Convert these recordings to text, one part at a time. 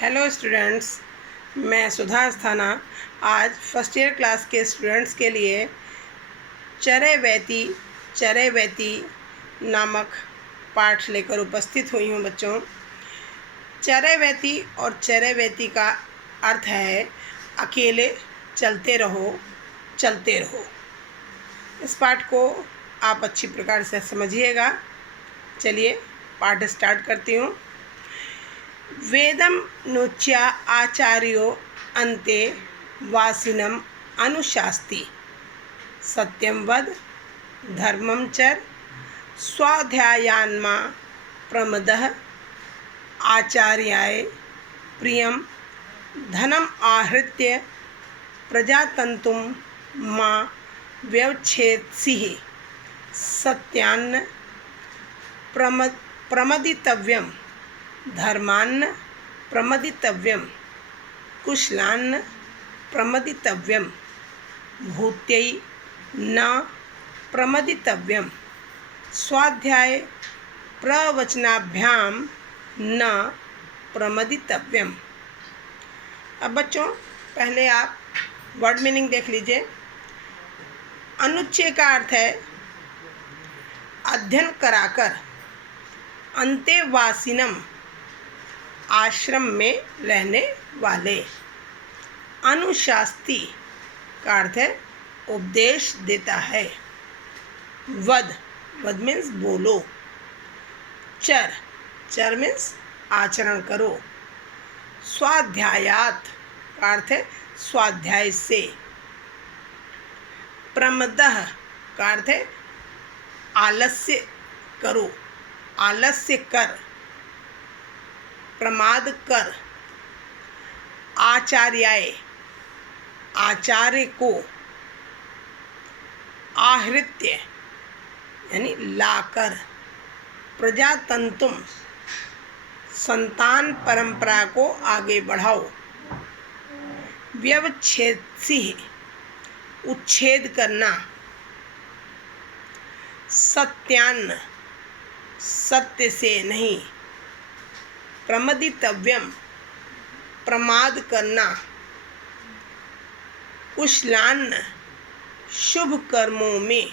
Hello students, मैं सुधा अस्थाना आज first year class के स्टूडेंट्स के लिए चरैवेति नामक पाठ लेकर उपस्थित हुई हूँ। बच्चों, चरैवेति और चरैवेति का अर्थ है अकेले चलते रहो, चलते रहो। इस पाठ को आप अच्छी प्रकार से समझिएगा। चलिए पाठ स्टार्ट करती हूँ। वेदम नुच्या आचार्यो अन्ते वासिनम अनुशास्ति, सत्यम वद धर्मम चर स्वाध्यायान्मा प्रमदः आचार्याय प्रियम धनम आहृत्य प्रजातंतुम मा व्यवच्छेत्सिः सत्यान्न प्रमदितव्यम धर्मान्न प्रमदितव्यम कुशलान्न प्रमदितव्यम भूत्यै न प्रमदितव्यम स्वाध्याय प्रवचनाभ्याम न प्रमदितव्यम। अब बच्चों, पहले आप वर्ड मीनिंग देख लीजिए। अनुच्छेद का अर्थ है अध्ययन कराकर, अंतेवासिनम आश्रम में रहने वाले, अनुशास्ति का अर्थ है उपदेश देता है, वद मीन्स बोलो, चर मीन्स आचरण करो, स्वाध्यायात का अर्थ है स्वाध्याय से, प्रमदः का अर्थ है आलस्य करो, आलस्य कर, प्रमाद कर, आचार्याय आचार्य को, आहृत्य यानी लाकर, प्रजातंतुम संतान परंपरा को आगे बढ़ाओ, व्यवच्छेत्सिः उच्छेद करना, सत्यान्न सत्य से नहीं, प्रमदितव्यम प्रमाद करना, कुशलान्न शुभ कर्मों में,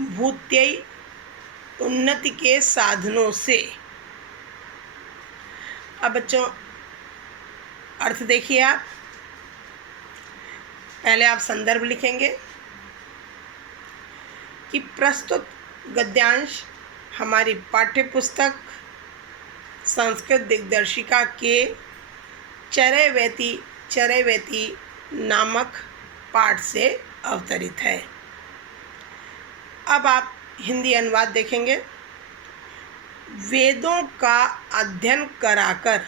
भूत्यै उन्नति के साधनों से। अब बच्चों, अर्थ देखिए आप। पहले आप संदर्भ लिखेंगे कि प्रस्तुत गद्यांश हमारी पाठ्यपुस्तक संस्कृत दिग्दर्शिका के चरैवेति नामक पाठ से अवतरित है। अब आप हिंदी अनुवाद देखेंगे। वेदों का अध्ययन कराकर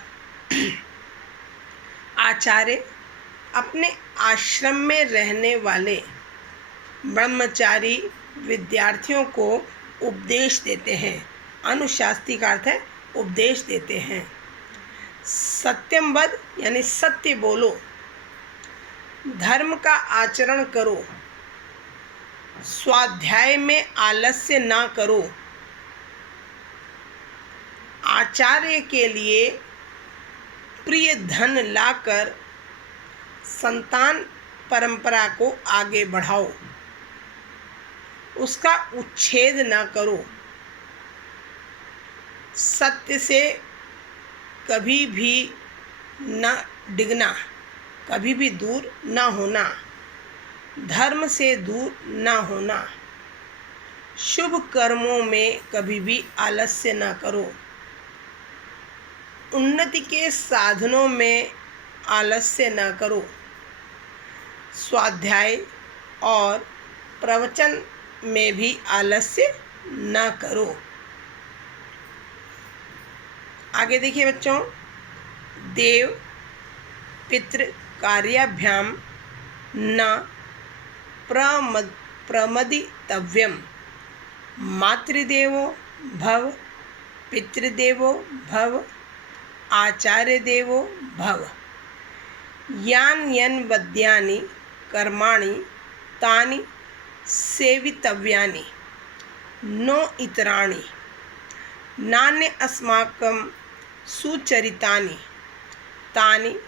आचार्य अपने आश्रम में रहने वाले ब्रह्मचारी विद्यार्थियों को उपदेश देते हैं। अनुशास्ति का अर्थ है उपदेश देते हैं। सत्यम वद यानी सत्य बोलो, धर्म का आचरण करो, स्वाध्याय में आलस्य ना करो, आचार्य के लिए प्रिय धन लाकर संतान परंपरा को आगे बढ़ाओ, उसका उच्छेद ना करो, सत्य से कभी भी न डिगना, कभी भी दूर न होना, धर्म से दूर न होना, शुभ कर्मों में कभी भी आलस्य न करो, उन्नति के साधनों में आलस्य न करो, स्वाध्याय और प्रवचन में भी आलस्य न करो। आगे देखिए बच्चों, देव पितृ कार्याभ्याम न प्रमदितव्यम मातृदेवो भव पितृदेवो भव आचार्य देवो भव यान वद्यानि कर्माणि तानि सेवितव्यानि नो इतराणि नान्य अस्माकं सुचरितानि तानि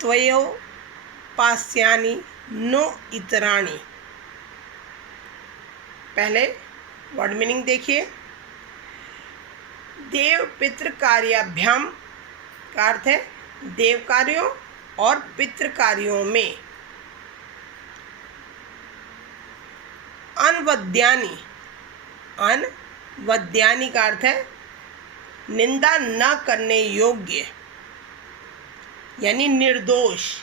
त्वयोपास्यानि नो इतराणि। पहले वर्ड मीनिंग देखिए। देव पितृ कार्याभ्याम का अर्थ है देव कार्यों और पितृ कार्यों में। अनवद्यानि, अनवद्यानि का अर्थ है निंदा न करने योग्य यानी निर्दोष।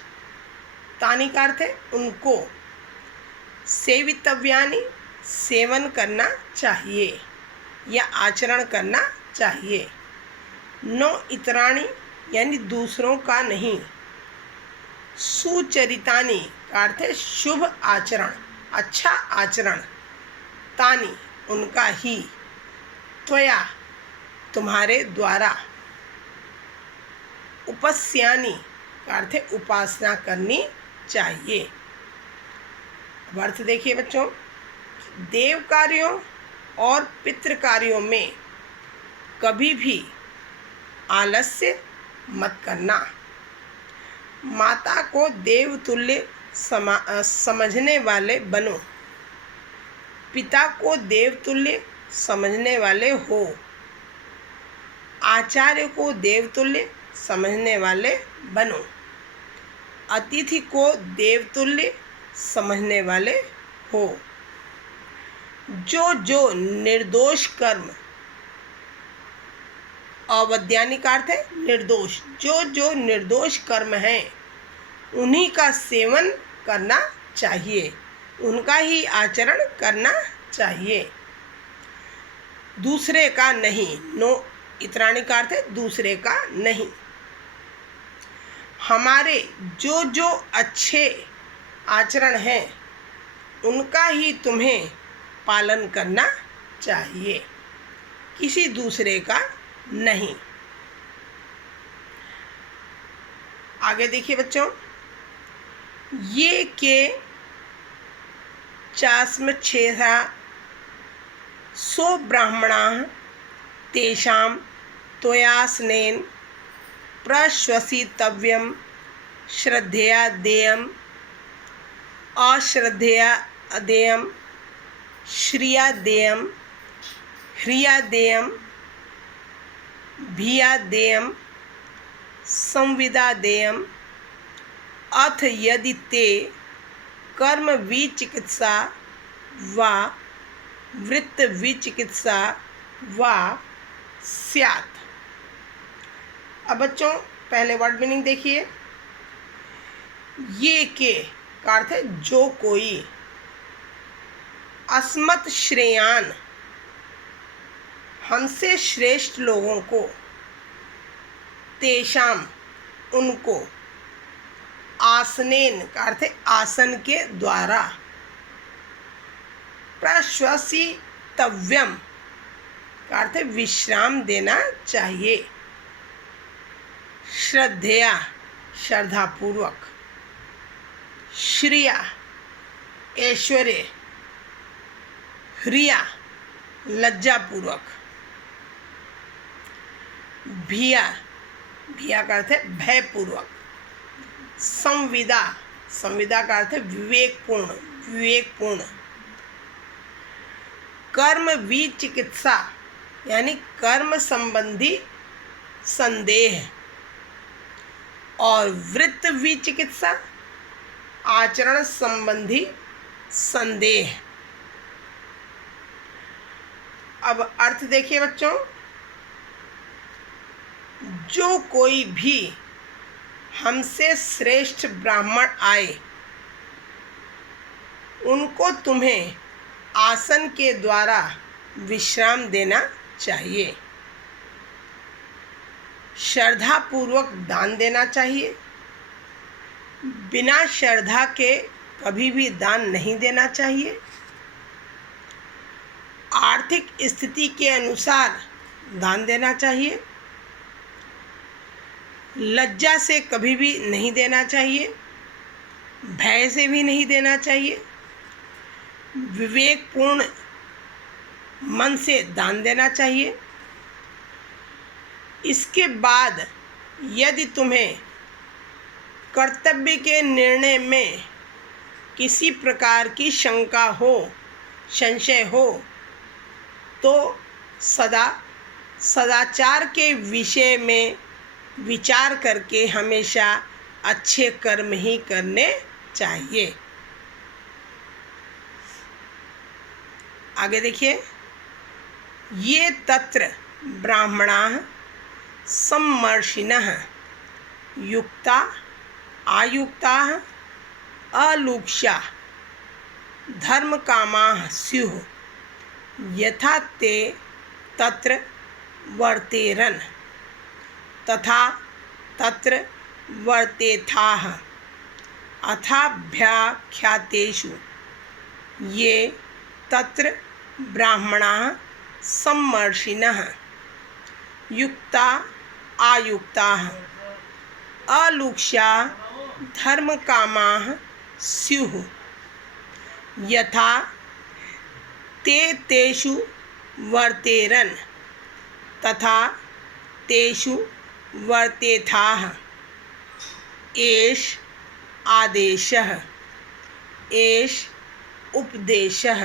तानि का अर्थ है उनको। सेवितव्यानि, सेवन करना चाहिए या आचरण करना चाहिए। नो इतराणि यानी दूसरों का नहीं। सुचरितानि का अर्थ है शुभ आचरण, अच्छा आचरण। तानि उनका ही। त्वया तुम्हारे द्वारा। उपस्यानि का अर्थ है उपासना करनी चाहिए। अब अर्थ देखिए बच्चों, देव कार्यों और पितृ कार्यों में कभी भी आलस्य मत करना। माता को देवतुल्य समझने वाले बनो। पिता को देवतुल्य समझने वाले हो। आचार्य को देवतुल्य समझने वाले बनो। अतिथि को देवतुल्य समझने वाले हो। जो जो निर्दोष कर्म, अवद्यानि का अर्थ है निर्दोष, जो जो निर्दोष कर्म हैं उन्हीं का सेवन करना चाहिए, उनका ही आचरण करना चाहिए, दूसरे का नहीं। नो इतराणि का अर्थ है दूसरे का नहीं। हमारे जो जो अच्छे आचरण हैं उनका ही तुम्हें पालन करना चाहिए, किसी दूसरे का नहीं। आगे देखिए बच्चों, ये के चास्मच्छेदा सो ब्राह्मणाः तेषां त्वयास्नेन प्रश्वसितव्यं श्रद्धया देयम् अश्रद्धया अदेयम् श्रिया देयम् ह्रिया देयम् भिया देयम् संविदा देयम्। अथ यदि ते कर्म विचिकित्सा वा वृत्त विचिकित्सा वा स्यात्। अब बच्चों पहले वर्ड मीनिंग देखिए। ये के का अर्थ है जो कोई। अस्मत् श्रेयान हमसे श्रेष्ठ लोगों को। तेषाम उनको। आसनेन का अर्थ है आसन के द्वारा। प्रश्वसितव्यम का अर्थ है विश्राम देना चाहिए। श्रद्धया श्रद्धापूर्वक। श्रिया ऐश्वर्य। ह्रिया लज्जापूर्वक। भिया भिया का अर्थ है भयपूर्वक। संविदा संविदा का अर्थ है विवेकपूर्ण विवेकपूर्ण। कर्म विचिकित्सा यानी कर्म संबंधी संदेह। और वृत्त विचिकित्सा आचरण संबंधी संदेह। अब अर्थ देखिए बच्चों, जो कोई भी हमसे श्रेष्ठ ब्राह्मण आए उनको तुम्हें आसन के द्वारा विश्राम देना चाहिए। श्रद्धापूर्वक दान देना चाहिए। बिना श्रद्धा के कभी भी दान नहीं देना चाहिए। आर्थिक स्थिति के अनुसार दान देना चाहिए। लज्जा से कभी भी नहीं देना चाहिए। भय से भी नहीं देना चाहिए। विवेकपूर्ण मन से दान देना चाहिए। इसके बाद यदि तुम्हें कर्तव्य के निर्णय में किसी प्रकार की शंका हो, संशय हो, तो सदाचार के विषय में विचार करके हमेशा अच्छे कर्म ही करने चाहिए। आगे देखिए, ये तत्र ब्राह्मणाः सम्मर्षिणः युक्ता आयुक्ताः अलुक्षा धर्मकामाः स्युः यथा ते तत्र वर्तेरन् तथा तत्र वर्तेथाः अथाभ्याख्यातेषु ये तत्र ब्राह्मणाः सम्मर्षिणः युक्ता आयुक्ताः अलुक्षा धर्मकामाः स्युः यथा ते तेषु वर्तेरन् तथा तेषु वर्तेथाः एष आदेशः एष उपदेशः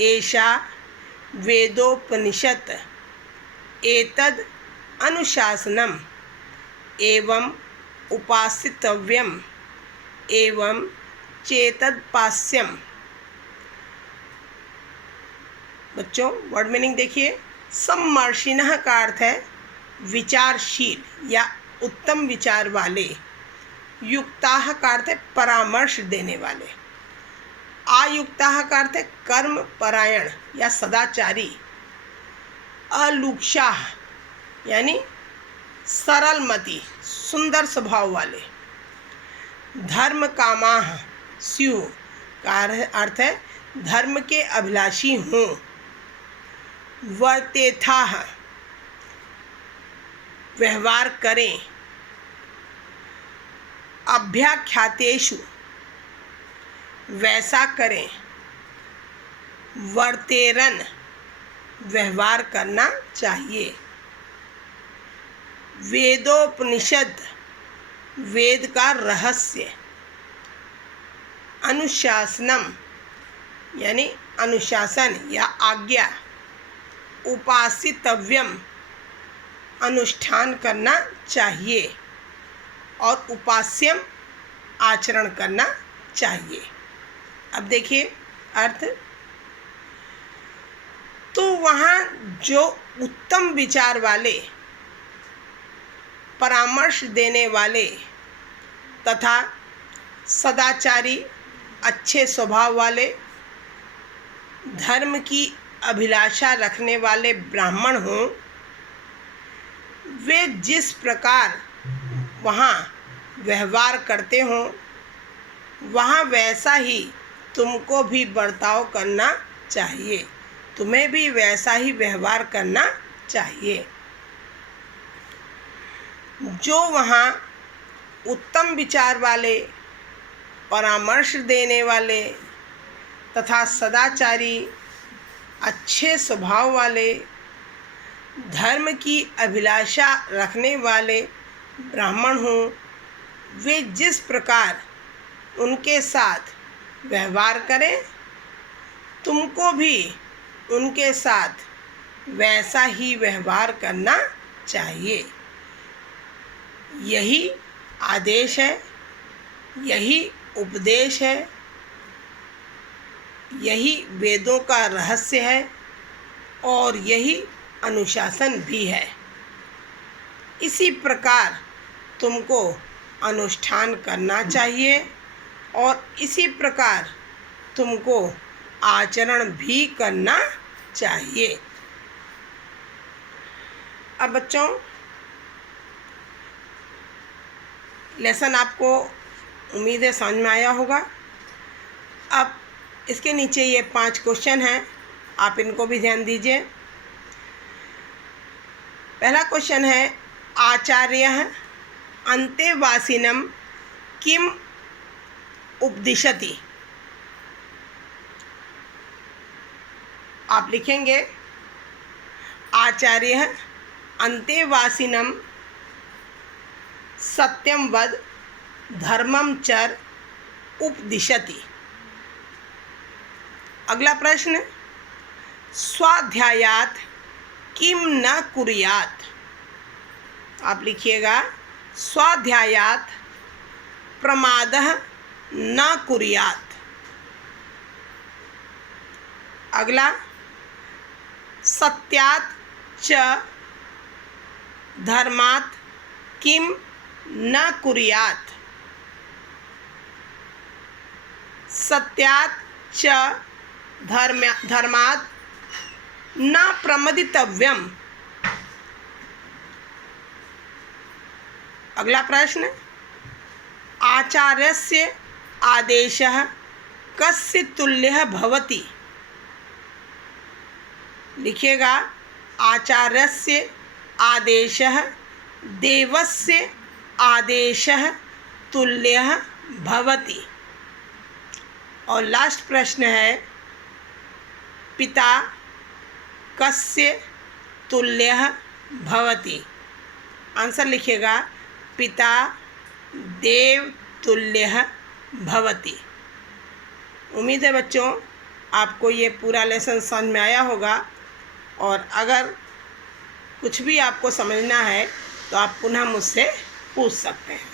एषा वेदोपनिषत् एतद् अनुशासनम् एवं उपासितव्यम् एवं चेतदपास्यम्। बच्चों, वर्ड मीनिंग देखिए। सम्मर्षिणः का अर्थ है विचारशील या उत्तम विचार वाले। युक्ताः का अर्थ है परामर्श देने वाले। आयुक्ताः का अर्थ है कर्म परायण या सदाचारी। अलुक्षाः यानी सरलमति, सुंदर स्वभाव वाले। धर्म कामाः स्युः का अर्थ है धर्म के अभिलाषी हों। वर्तेथाः व्यवहार करें। अभ्याख्यातेषु वैसा करें। वर्तेरन् व्यवहार करना चाहिए। वेदोपनिषद वेद का रहस्य। अनुशासनम यानी अनुशासन या आज्ञा। उपासितव्यम अनुष्ठान करना चाहिए और उपास्यम आचरण करना चाहिए। अब देखिए अर्थ। तो वहाँ जो उत्तम विचार वाले, परामर्श देने वाले तथा सदाचारी, अच्छे स्वभाव वाले, धर्म की अभिलाषा रखने वाले ब्राह्मण हों, वे जिस प्रकार वहाँ व्यवहार करते हों, वहाँ वैसा ही तुमको भी बर्ताव करना चाहिए। तुम्हें भी वैसा ही व्यवहार करना चाहिए। जो वहाँ उत्तम विचार वाले, परामर्श देने वाले तथा सदाचारी, अच्छे स्वभाव वाले, धर्म की अभिलाषा रखने वाले ब्राह्मण हों, वे जिस प्रकार उनके साथ व्यवहार करें, तुमको भी उनके साथ वैसा ही व्यवहार करना चाहिए। यही आदेश है, यही उपदेश है, यही वेदों का रहस्य है और यही अनुशासन भी है। इसी प्रकार तुमको अनुष्ठान करना चाहिए और इसी प्रकार तुमको आचरण भी करना चाहिए। अब बच्चों, लेसन आपको उम्मीद है समझ में आया होगा। अब इसके नीचे ये 5 क्वेश्चन हैं, आप इनको भी ध्यान दीजिए। पहला क्वेश्चन है, आचार्यः अन्तेवासिनं किम उपदिशति। आप लिखेंगे आचार्यः अंतेवासिनं सत्यं वद धर्मं चर उपदिशति। अगला प्रश्न, स्वाध्यायात किम न कुर्यात। आप लिखिएगा स्वाध्यायात प्रमादः न कुर्यात। अगला, सत्यात् च धर्मात् किम न कुर्यात। सत्यात् च धर्मात् न प्रमदितव्यम। अगला प्रश्न, आचार्यस्य आदेशः कस्य तुल्यः भवति। लिखिएगा आचार्यस्य आदेशः देवस्य आदेशः तुल्यः भवति। और लास्ट प्रश्न है, पिता कस्य तुल्यः भवति। आंसर लिखिएगा पिता देव तुल्यः भवति। उम्मीद है बच्चों आपको ये पूरा लेसन समझ में आया होगा, और अगर कुछ भी आपको समझना है तो आप पुनः मुझसे पूछ सकते हैं।